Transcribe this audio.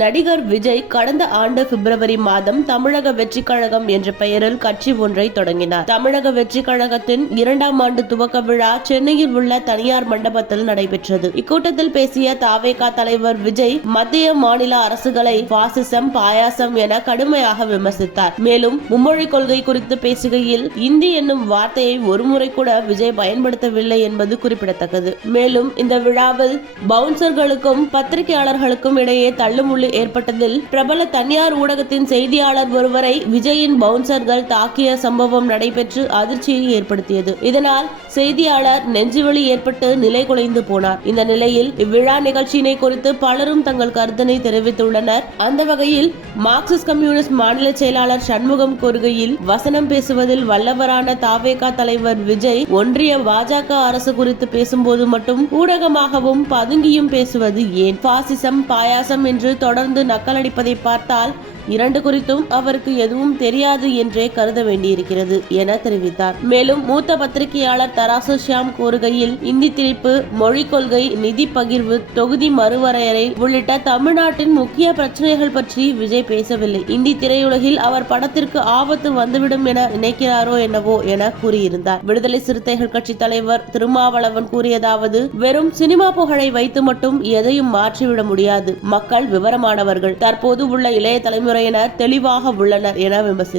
நடிகர் விஜய் கடந்த ஆண்டு பிப்ரவரி மாதம் தமிழக வெற்றி கழகம் என்ற பெயரில் கட்சி ஒன்றை தொடங்கினார். தமிழக வெற்றி கழகத்தின் 2ஆம் ஆண்டு துவக்க விழா சென்னையில் உள்ள தனியார் மண்டபத்தில் நடைபெற்றது. இக்கூட்டத்தில் பேசிய தவேகா தலைவர் விஜய் மத்திய மாநில அரசுகளை பாசிசம், பாயாசம் என கடுமையாக விமர்சித்தார். மேலும் மும்மொழி கொள்கை குறித்து பேசுகையில் இந்தி என்னும் வார்த்தையை ஒருமுறை கூட விஜய் பயன்படுத்தவில்லை என்பது குறிப்பிடத்தக்கது. மேலும் இந்த விழாவில் பவுன்சர்களுக்கும் பத்திரிகையாளர்களுக்கும் இடையே தள்ளுமுள்ளு ஏற்பட்டதில் பிரபல தனியார் ஊடகத்தின் செய்தியாளர் ஒருவரை விஜயின் பவுன்சர்கள் தாக்கிய சம்பவம் நடைபெற்று அதிர்ச்சியை ஏற்படுத்தியது. இதனால் செய்தியாளர் நெஞ்சுவலி ஏற்பட்டு நிலை குலைந்து போனார். இந்த நிலையில் இவ்விழா நிகழ்ச்சியினை குறித்து பலரும் தங்கள் கருத்தினை தெரிவித்துள்ளனர். அந்த வகையில் மார்க்சிஸ்ட் கம்யூனிஸ்ட் மாநில செயலாளர் சண்முகம் கூறுகையில், வசனம் பேசுவதில் வல்லவரான தவேகா தலைவர் விஜய் ஒன்றிய பாஜக அரசு குறித்து பேசும்போது மட்டும் ஊடகமாகவும் பதுங்கியும் பேசுவது ஏன்? பாசிசம், பாயாசம் என்று தொடர்ந்து நக்கலடிப்பதை பார்த்தால் இரண்டு குறித்தும் அவருக்கு எதுவும் தெரியாது என்றே கருத வேண்டியிருக்கிறது என தெரிவித்தார். மேலும் மூத்த பத்திரிகையாளர் தராசு ஷியாம் கூறுகையில், இந்தி திணிப்பு, மொழிக் கொள்கை, நிதி பகிர்வு, தொகுதி மறுவரையறை உள்ளிட்ட தமிழ்நாட்டின் முக்கிய பிரச்சனைகள் பற்றி விஜய் பேசவில்லை. இந்தி திரையுலகில் அவர் படத்திற்கு ஆபத்து வந்துவிடும் என நினைக்கிறாரோ என்னவோ என கூறியிருந்தார். விடுதலை சிறுத்தைகள் கட்சி தலைவர் திருமாவளவன் கூறியதாவது, வெறும் சினிமா புகழை வைத்து மட்டும் எதையும் மாற்றிவிட முடியாது. மக்கள் விவரமானவர்கள், தற்போது உள்ள இளைய தலைமுறையினர் தெளிவாக உள்ளனர் என விமர்சித்தார்.